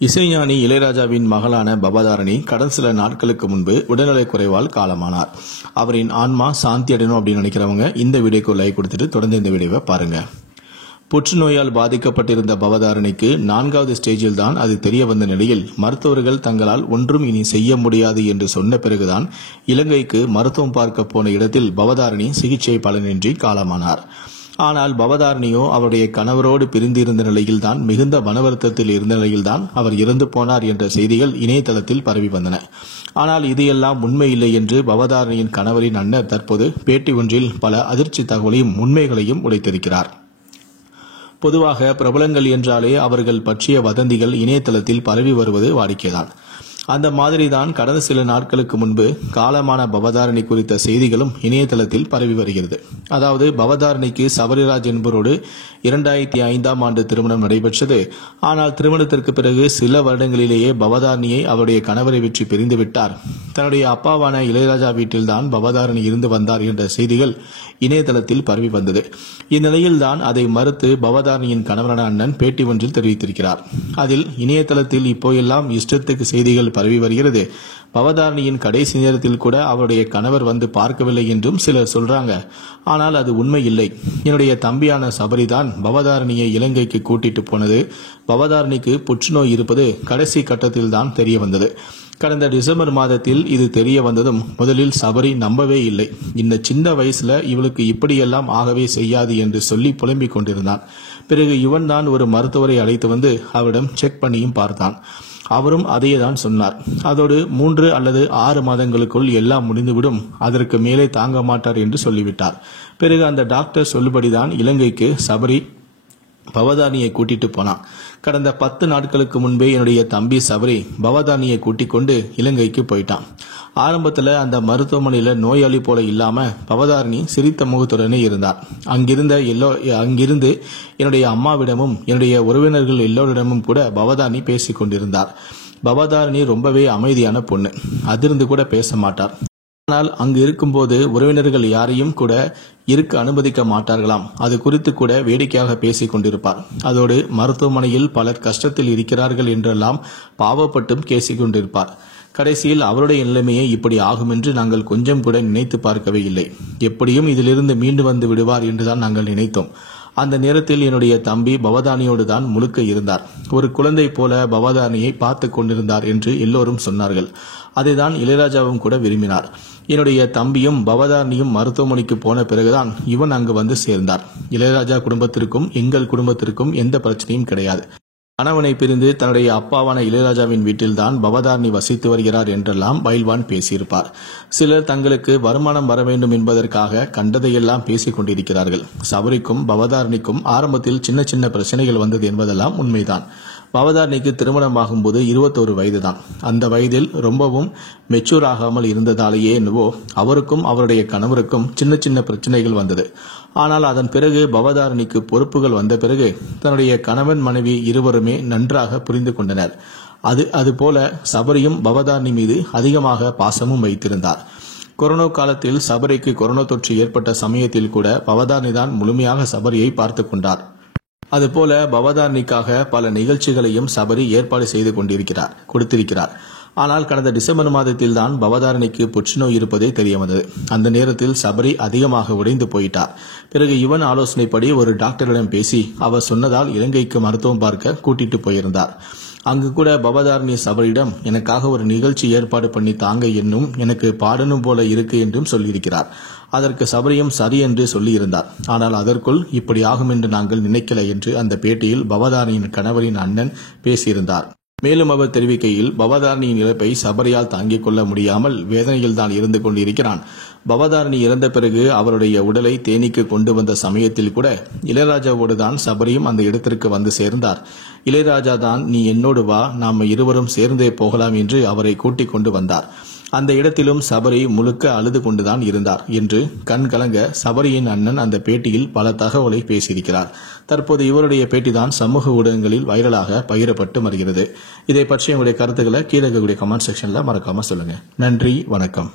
இசைஞானி இளையராஜாவின் மகளான பவதாரணி கடந்த சில நாட்களுக்கு முன்பு உடல்நலக் குறைவால் காலமானார். அவரின் ஆன்மா சாந்தி அடையணும் அப்படின்னு நினைக்கிறவங்க இந்த வீடியோக்கு லைக் கொடுத்துட்டு தொடர்ந்து இந்த வீடியோவை பாருங்க. புற்றுநோயால் பாதிக்கப்பட்டிருந்த பவதாரணிக்கு 4வது ஸ்டேஜில் தான் அது தெரிய வந்த நிலையில் மருத்துவர்கள் தங்களால் ஒன்றும் இனி செய்ய முடியாது என்று சொன்ன பிறகுதான் இலங்கைக்கு மருத்துவம் பார்க்க போன இடத்தில் பவதாரணி சிகிச்சை பலனின்றி காலமானார். ஆனால் பவதாரணியோ அவருடைய கணவரோடு பிரிந்திருந்த நிலையில்தான், மிகுந்த மனவருத்தத்தில் இருந்த நிலையில்தான் அவர் இறந்து போனார் என்ற செய்திகள் இணையதளத்தில் பரவி வந்தன. ஆனால் இது எல்லாம் உண்மையில்லை என்று பவதாரணியின் கணவரின் அண்ணன் தற்போது பேட்டி ஒன்றில் பல அதிர்ச்சி தகவலையும் உண்மைகளையும் உடைத்திருக்கிறார். பொதுவாக பிரபலங்கள் என்றாலே அவர்கள் பற்றிய வதந்திகள் இணையதளத்தில் பரவி வருவது வாடிக்கைதான். அந்த மாதிரிதான் கடந்த சில நாட்களுக்கு முன்பு காலமான பவதாரணி குறித்த செய்திகளும் இணையதளத்தில் பரவி வருகிறது. அதாவது பவதாரணிக்கு சபரிராஜ் என்பவரோடு 2005ஆம் ஆண்டு திருமணம் நடைபெற்றது. ஆனால் திருமணத்திற்கு பிறகு சில வருடங்களிலேயே பவதாரணியை அவருடைய கணவரை விட்டு பிரிந்துவிட்டார். தன்னுடைய அப்பாவான இளையராஜா வீட்டில்தான் பவதாரணி இருந்து வந்தார் என்ற செய்திகள் இணையதளத்தில் பரவி வந்தது. இந்நிலையில்தான் அதை மறுத்து பவதாரணியின் கணவரான அண்ணன் பேட்டி ஒன்றில் தெரிவித்திருக்கிறார். அதில் இணையதளத்தில் இப்போயெல்லாம் இஷ்டத்துக்கு செய்திகள் பரவி வருகிறது. பவதாரணியின் கடைசி நேரத்தில் கூட அவருடைய கணவர் வந்து பார்க்கவில்லை என்றும் சிலர் சொல்றாங்க. ஆனால் அது உண்மை இல்லை. என்னுடைய தம்பியான சபரிதான் பவதாரணியை இலங்கைக்கு கூட்டிட்டு போனது. பவதாரணிக்கு புற்றுநோய் இருப்பது கடைசி கட்டத்தில் தான் தெரிய வந்தது. கடந்த டிசம்பர் மாதத்தில் இது தெரிய வந்ததும் முதலில் சபரி நம்பவே இல்லை. இந்த சின்ன வயசுல இவளுக்கு இப்படியெல்லாம் ஆகவே செய்யாது என்று சொல்லி புலம்பிக் கொண்டிருந்தான். பிறகு இவன் தான் ஒரு மருத்துவரை அழைத்து வந்து அவரிடம் செக் பண்ணியும் பார்த்தான். அவரும் அதையே தான் சொன்னார். அதோடு 3 அல்லது 6 மாதங்களுக்குள் எல்லாம் முடிந்துவிடும், அதற்கு மேலே தாங்க மாட்டார் என்று சொல்லிவிட்டார். பிறகு அந்த டாக்டர் சொல்லுபடிதான் இலங்கைக்கு சபரி பவதாரணியை கூட்டிட்டு போனான். கடந்த 10 நாட்களுக்கு முன்பே என்னுடைய தம்பி சபரி பவதாரணியை கூட்டிக் கொண்டு இலங்கைக்கு போயிட்டான். ஆரம்பத்தில் அந்த மருத்துவமனையில நோயாளி போல இல்லாம பவதாரணி சிரித்த முகத்துடனே இருந்தார். அங்கிருந்து என்னுடைய அம்மாவிடமும் என்னுடைய உறவினர்கள் எல்லோரிடமும் கூட பவதாரணி பேசிக் கொண்டிருந்தார். பவதாரணி ரொம்பவே அமைதியான பொண்ணு, அதிர்ந்து கூட பேச மாட்டார். ஆனால் அங்கு இருக்கும்போது உறவினர்கள் யாரையும் கூட இருக்க அனுமதிக்க மாட்டார்களாம். அது குறித்து கூட வேடிக்கையாக பேசிக் கொண்டிருப்பார். அதோடு மருத்துவமனையில் பலர் கஷ்டத்தில் இருக்கிறார்கள் என்றெல்லாம் பாவப்பட்டும் பேசிக் கொண்டிருப்பார். கடைசியில் அவருடைய நிலைமையை இப்படி ஆகும் என்று நாங்கள் கொஞ்சம் கூட நினைத்து பார்க்கவே இல்லை. எப்படியும் இதிலிருந்து மீண்டு வந்து விடுவார் என்றுதான் நாங்கள் நினைத்தோம். அந்த நேரத்தில் என்னுடைய தம்பி பவதாரணியோடு தான் முழுக்க இருந்தார். ஒரு குழந்தை போல பவதாரணியை பார்த்து கொண்டிருந்தார் என்று எல்லோரும் சொன்னார்கள். அதைதான் இளையராஜாவும் கூட விரும்பினார். என்னுடைய தம்பியும் பவதாரணியும் மருத்துவமனைக்கு போன பிறகுதான் இவன் அங்கு வந்து சேர்ந்தார். இளையராஜா குடும்பத்திற்கும் எங்கள் குடும்பத்திற்கும் எந்த பிரச்சனையும் கிடையாது. கணவனை பிரிந்து தன்னுடைய அப்பாவான இளையராஜாவின் வீட்டில்தான் பவதாரணி வசித்து வருகிறார் என்றெல்லாம் பயில்வான் பேசியிருப்பார். சிலர் தங்களுக்கு வருமானம் வர வேண்டும் என்பதற்காக கண்டதையெல்லாம் பேசிக் கொண்டிருக்கிறார்கள். சபரிக்கும் பவதாரணிக்கும் ஆரம்பத்தில் சின்ன சின்ன பிரச்சனைகள் வந்தது என்பதெல்லாம் உண்மைதான். பவதாரணிக்கு திருமணமாகும் போது 21 வயது தான். அந்த வயதில் ரொம்பவும் மெச்சூர் ஆகாமல் இருந்ததாலேயே என்னவோ அவருக்கும் அவருடைய கணவருக்கும் சின்ன சின்ன பிரச்சனைகள் வந்தது. ஆனால் அதன் பிறகு பவதாரணிக்கு பொறுப்புகள் வந்த பிறகு தன்னுடைய கணவன் மனைவி இருவருமே நன்றாக புரிந்து கொண்டனர். அதுபோல சபரியும் பவதாரணி மீது அதிகமாக பாசமும் வைத்திருந்தார். கொரோனா காலத்தில் சபரிக்கு கொரோனா தொற்று ஏற்பட்ட சமயத்தில் கூட பவதாரணி தான் முழுமையாக சபரியை பார்த்து கொண்டார். அதுபோல பவதாரணிக்காக பல நிகழ்ச்சிகளையும் சபரி ஏற்பாடு செய்து கொடுத்திருக்கிறார். ஆனால் கடந்த டிசம்பர் மாதத்தில் தான் பவதாரணிக்கு புற்றுநோய் இருப்பதே தெரிய வந்தது. அந்த நேரத்தில் சபரி அதிகமாக உடைந்து போயிட்டார். பிறகு இவன் ஆலோசனைப்படி ஒரு டாக்டரிடம் பேசி அவர் சொன்னதால் இலங்கைக்கு மருத்துவம் பார்க்க கூட்டிட்டு போயிருந்தார். அங்கு கூட பவதாரணி சபரியிடம் எனக்காக ஒரு நிகழ்ச்சி ஏற்பாடு பண்ணி தாங்க என்னும் எனக்கு பாடணும் போல இருக்கு என்றும் சொல்லியிருக்கிறார். அதற்கு சபரியும் சரி என்று சொல்லியிருந்தார். ஆனால் அதற்குள் இப்படி ஆகும் என்று நாங்கள் நினைக்கல என்று அந்த பேட்டியில் பவதாரணியின் கணவரின் அண்ணன் பேசியிருந்தார். மேலும் அவர் தெரிவிக்கையில் பவதாரணியின் இழப்பை சபரியால் தாங்கிக் கொள்ள முடியாமல் வேதனையில் தான் இருந்து கொண்டிருக்கிறான். பவதாரணி இறந்த பிறகு அவருடைய உடலை தேனிக்கு கொண்டு வந்த சமயத்தில் கூட இளையராஜாவோடு தான் சபரியும் அந்த இடத்திற்கு வந்து சேர்ந்தார். இளையராஜா தான் நீ என்னோடு வா, நாம் இருவரும் சேர்ந்தே போகலாம் என்று அவரை கூட்டிக் கொண்டு வந்தார். அந்த இடத்திலும் சபரி முழுக்க அழுது கொண்டுதான் இருந்தார் என்று கண் கலங்க சபரியின் அண்ணன் அந்த பேட்டியில் பல தகவலை பேசியிருக்கிறார். தற்போது இவருடைய பேட்டிதான் சமூக ஊடகங்களில் வைரலாக பகிரப்பட்டு வருகிறது. இதை பற்றி உங்களுடைய கருத்துக்களை கீழே இருக்கக்கூடிய கமெண்ட் செக்ஷன்ல மறக்காம சொல்லுங்க. நன்றி, வணக்கம்.